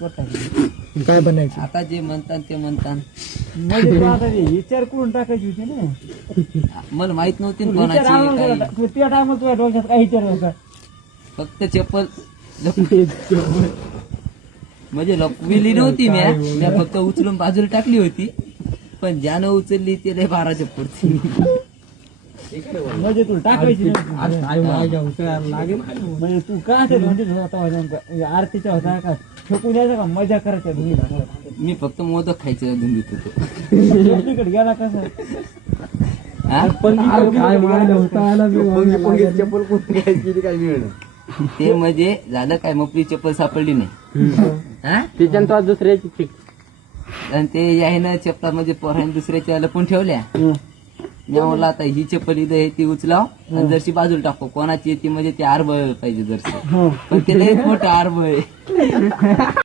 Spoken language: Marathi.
टाकलं. काय बनायचं? आता जे म्हणतात ते म्हणतात. म्हणजे तू आता ते विचार करून टाकायची होती ना. मला माहीत नव्हती ना विचार कोणाची काही. त्या टायमाला तुझ्या डोक्यात काय विचार होता फक्त चप्पल. म्हणजे लपविली नव्हती मी मी फक्त उचलून बाजूला टाकली होती. पण ज्यानं उचलली ते लय बारा चप्पल म्हणजे तुला टाकायची लागेल. म्हणजे तू का ते म्हणजे होता? म्हणजे आरतीचा होता का? फेकून द्यायचा का? मजा करायच्या धुळीला मी फक्त मोदक खायचं धुंदीत होतो. तिकडे गेला कसा? हा? पण काय माझ्या उचलायला बी लागेल. चप्पल कोण घ्यायची? काय मिळणं ते म्हणजे झालं काय? मपली चप्पल सापडली नाही. हा? त्याच्यानं तो दुसऱ्याची आणि ते यायनं चप्पला म्हणजे पोराने दुसऱ्याच्या लपून ठेवल्या. म्हणलं आता ही चप्पल इथं आहे ती उचलाव आणि जरशी बाजूला टाकू. कोणाची येते म्हणजे ते आरबळ पाहिजे जरशी पण ते लय मोठं आरबळ आहे.